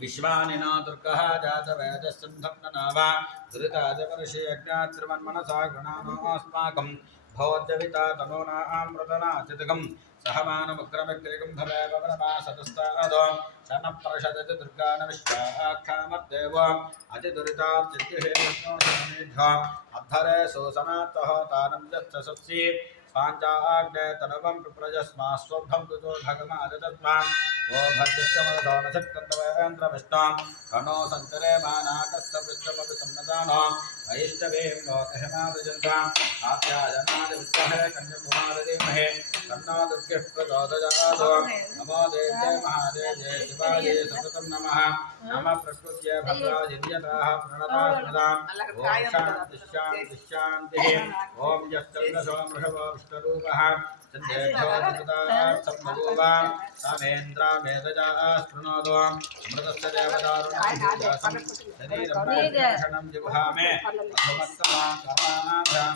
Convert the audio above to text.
विश्वानिना दुर्गः जातवेदस्सन्धम्ननावा दुरिताजपर्षि यज्ञात्रिमन्मनसा गुणानोऽस्माकं भवद्यविता तनूनामृतनाचितकं सहमानमुग्रमिग्रिगं भवेव परमासतस्तादो शनप्रषदति दुर्गानविश्वाखामर्देव अतिदुरिताब्जिद्युहेभ्यो अद्धरे सोसनात्तः तानं यत्ससत्सि स्वाञ्चाग्ने तनुवं प्रजस्मा स्वभं तुतो भगमादितत्वान् ओ भद्रश्चमदो न शक्तन्तवेन्द्रविष्टां कणो सञ्चरे मानाकस्य पृष्ठमपि सम्मदानो वैष्णवीं लोकहिमादिजन्ताम् आप्यायनादिविद्महे कन्याकुमारीधीमहि तन्नो दुर्गिः प्रचोदयात् नमो देव्यै महादेव्यै शिवायै सततं नमः नमः प्रकृत्यै भद्राजिन्यताः प्रणताः प्रदाम् ॐ शान्तिः शान्तिः शान्तिः ॐ यश्चन्द्रशो मृषभो विष्णुरूपः चन्द्रेभ्योऽमृतात्सम्भूवा सामेन्द्रा मेधजा स्पृणोतु अमृतस्य देवदारुणं शरीरं जिह्वामे अधमस्तमां कर्माणां